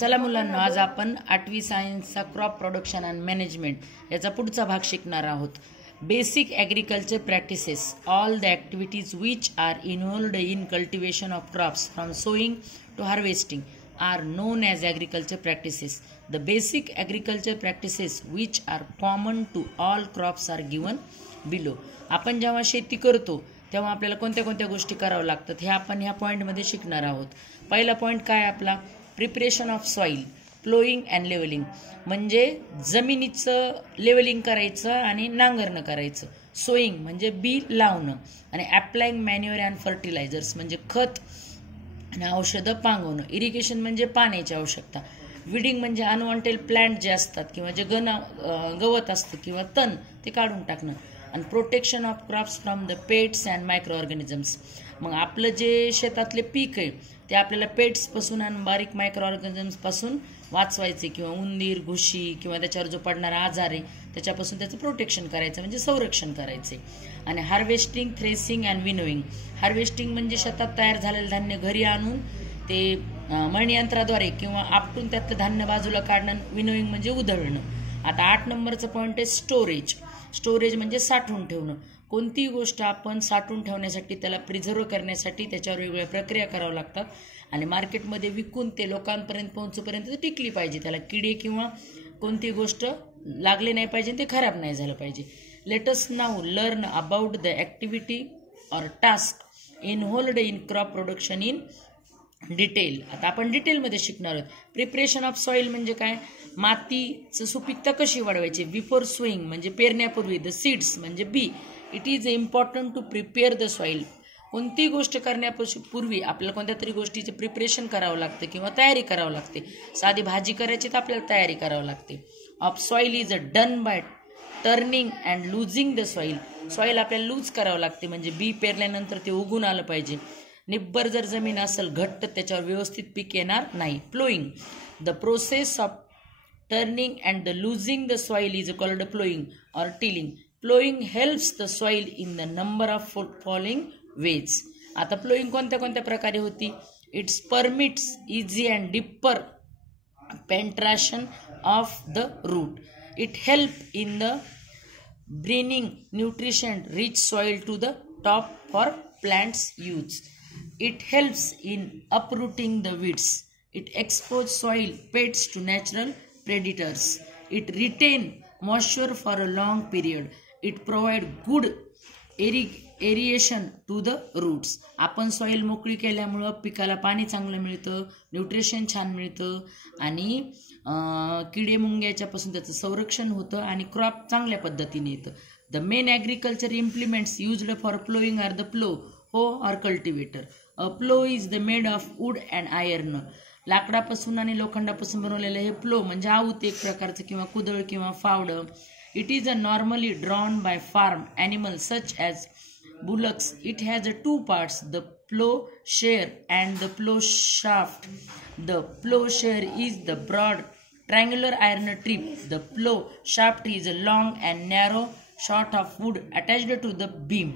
चला मुलांनो, आज आपण 8वी सायन्सचा क्रॉप प्रोडक्शन अँड मॅनेजमेंट याचा पुढचा भाग शिकणार आहोत. Basic agriculture practices, all the activities which are involved in cultivation of crops from sowing to harvesting are known as agriculture practices. The basic agriculture practices which are common to all crops are given below. आपण जेव्हा शेती करतो तेव्हा आपल्याला कोणत्या कोणत्या गोष्टी कराव्या लागतात हे आपण ह्या पॉईंटमध्ये शिकणार आहोत. पहिला पॉईंट काय आपला? Preparation of soil, ploughing and levelling, म्हणजे जमिनीचं लेवलिंग करायचं आणि नांगरणं करायचं. सोईंग म्हणजे बी लावणं, आणि ॲप्लाइंग मॅन्युअर अँड फर्टिलायझर्स म्हणजे खत आणि औषधं पांगवणं. इरिगेशन म्हणजे पाण्याची आवश्यकता. विडिंग म्हणजे अनवॉन्टेड प्लांट जे असतात किंवा जे गवत असतं किंवा तण ते काढून टाकणं. आणि protection of crops from the pets and micro organisms, मग आपलं जे शेतातले पीक आहे ते आपल्याला पेट्सपासून आणि बारीक मायक्रो ऑर्गॅनिझम्सपासून वाचवायचे, किंवा उंदीर, घुशी किंवा त्याच्यावर जो पडणारा आजार आहे त्याच्यापासून त्याचं प्रोटेक्शन करायचं, म्हणजे संरक्षण करायचे. आणि हार्वेस्टिंग, थ्रेसिंग अँड विनोईंग. हार्वेस्टिंग म्हणजे शेतात तयार झालेलं धान्य घरी आणून ते मळणी यंत्राद्वारे किंवा आपटून त्यातलं धान्य बाजूला काढणं. विनोईंग म्हणजे उधळणं. आता 8 नंबरचं पॉईंट आहे स्टोरेज. स्टोरेज म्हणजे साठवून ठेवणं. कोणतीही गोष्ट आपण साठवून ठेवण्यासाठी, त्याला प्रिझर्व करण्यासाठी त्याच्यावर वेगवेगळ्या प्रक्रिया कराव्या लागतात, आणि मार्केटमध्ये विकून ते लोकांपर्यंत पोहोचूपर्यंत टिकली पाहिजे. त्याला किडे किंवा कोणती गोष्ट लागली नाही पाहिजे, ते खराब नाही झालं पाहिजे. Let us now learn about the activity or task involved in crop production in detail. आता आपण डिटेलमध्ये शिकणार आहोत. प्रिपरेशन ऑफ सॉईल म्हणजे काय? मातीचं सुपीकता कशी वाढवायची. बिफोर सोईंग म्हणजे पेरण्यापूर्वी. द सीड्स म्हणजे बी. It is important to prepare the soil. कोणती गोष्ट करण्यापूर्वी आपल्याला कोणत्या तरी गोष्टीचे प्रिपरेशन करावं लागतं किंवा तयारी करावं लागते. साधी भाजी करायची तर आपल्याला तयारी करावं लागते. Of soil is done by turning and losing the soil. Soil आपल्याला लूज करावं लागते, म्हणजे बी पेरल्यानंतर ते उगून आलं पाहिजे. निब्बर जर जमीन असेल घट्ट, त्याच्यावर व्यवस्थित पीक येणार नाही. Ploughing, the process of turning and the loosening the soil is called ploughing or tilling. Ploughing helps the soil in the number of following ways. आता प्लोईंग कोणत्या कोणत्या प्रकारे होती? It's permits easy and deeper penetration of the root. It help in the bringing nutrition rich soil to the top for plants use. It helps in uprooting the weeds. It exposes soil pests to natural predators. It retains moisture for a long period. It provides good aeration to the roots. आपण soil मोकळी केल्यामुळं पिकाला पाणी चांगलं मिळतं, nutrition छान मिळतं, आणि किडे मुंग्याच्यापासून त्याचं संरक्षण होतं, आणि क्रॉप चांगल्या पद्धतीने येतं. The main agriculture implements used for ploughing are the plough, हो और cultivator. A plough is the made of wood and iron. लाकडापासून आणि लोखंडापासून बनवलेलं हे प्लो म्हणजे आऊत एक प्रकारचं, किंवा कुदळ किंवा फावडं. It is a normally drawn by farm animals such as bullocks. It has a 2 parts, the plough share and the plough shaft. The plough share is the broad triangular iron trip. The plow shaft is a long and narrow short of wood attached to the beam.